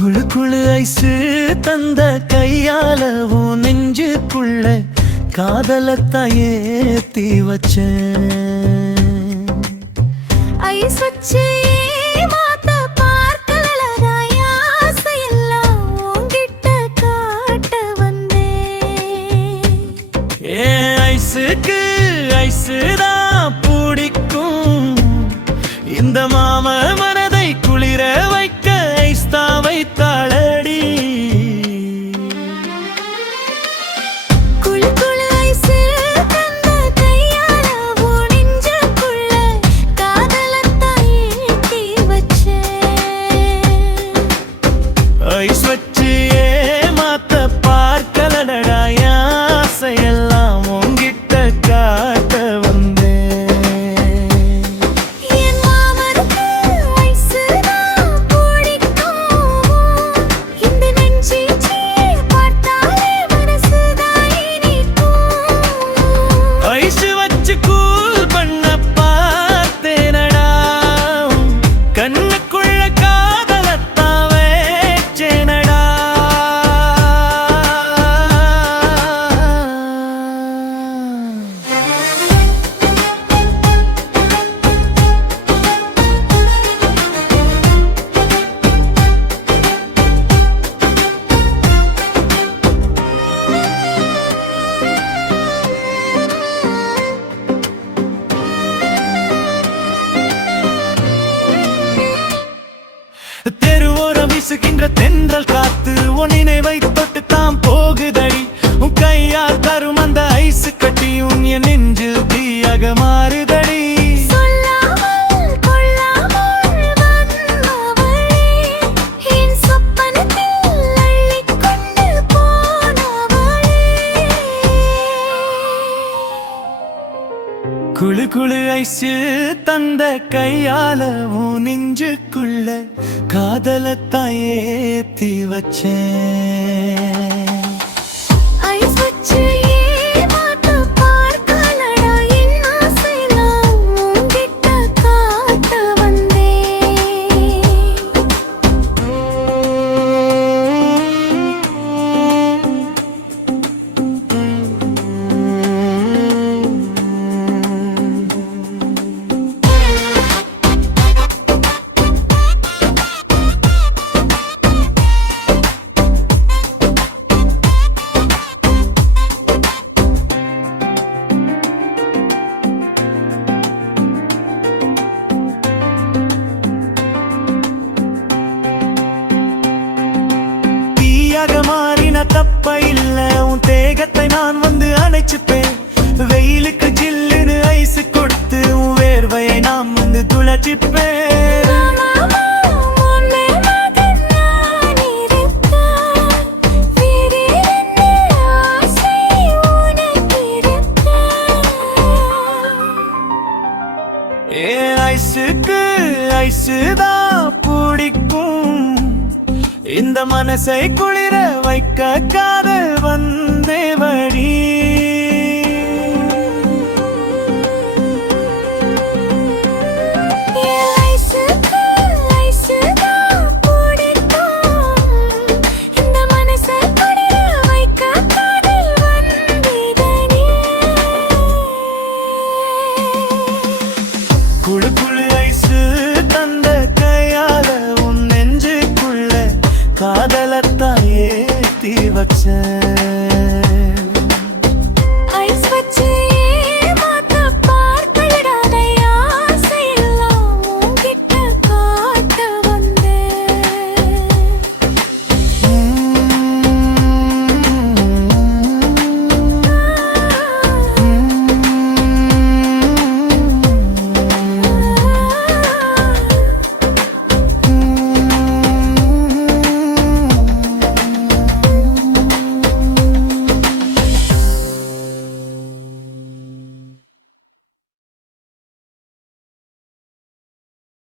குழு குழு ஐசு தந்த கையால உன் நெஞ்சுக்குள்ள காதலத்தான் ஏத்தி வச்சேன். ஐஸ் வச்சு ஏமாத்த பார்க்கலடா ஆசையெல்லாம் உன்கிட்ட காட்ட வந்தேன். ஏன் ஐசுக்கு ஐசுதான் பிடிக்கும், இந்த மாம மனதை குளிர வைக்க ஐஸ்தா வைத்தாளடி. குழு குழு ஐசு தந்த கையால உன் நெஞ்சுக்குள்ள காதலத்தான் ஏத்தி வச்சேன். ஐஸ் வச்சு ஏமாத்த பார்க்கலடா ஆசையெல்லாம் உன்கிட்ட காட்ட வந்தேன். என் மாமனுக்கு ஐசுதான் பிடிக்கும், இந்த நெஞ்சீச்சே பார்த்தாலே மனசுதான் இனிக்கும். ஐஸ் வச்சு கூல் பண்ண பார்த்தேனடா, கண்ணுக்குள்ள காதலத்தான் வேச்சேனடா. தெருவோரம் வீசுகின்ற தென்றல் காத்து உன் நினைவை தொட்டு தான் போகுதடி. உன் கையால் தரும் அந்த ஐஸ் கட்டியும் என் நெஞ்சில் தீயாக மாறுதடி. சொல்லாமல் கொள்ளாமல் வந்தவளே, என் சொப்பனத்தில் அள்ளிக்கொண்டு போனவளே. குழு குழு ஐசு தந்த கையால உன் நெஞ்சுக்குள்ள காதலத்தான் ஏத்தி வச்சேன். ஐஸ் வச்சு ஏமாத்த பார்க்கலடா என் ஆசையெல்லாம் உன்கிட்ட காட்ட வந்தேன். மாறின தப்ப இல்ல, உன் தேகத்தை நான் வந்து அணைச்சுப்பேன். வெயிலுக்கு ஜில்லுன்னு ஐஸ் கொடுத்து உன் வேர்வையை நான் வந்து துளைச்சிப்பேன். ஏ ஐஸுக்கு ஐஸுதான் பிடிக்கும், இந்த மனசை குளிர வைக்க காத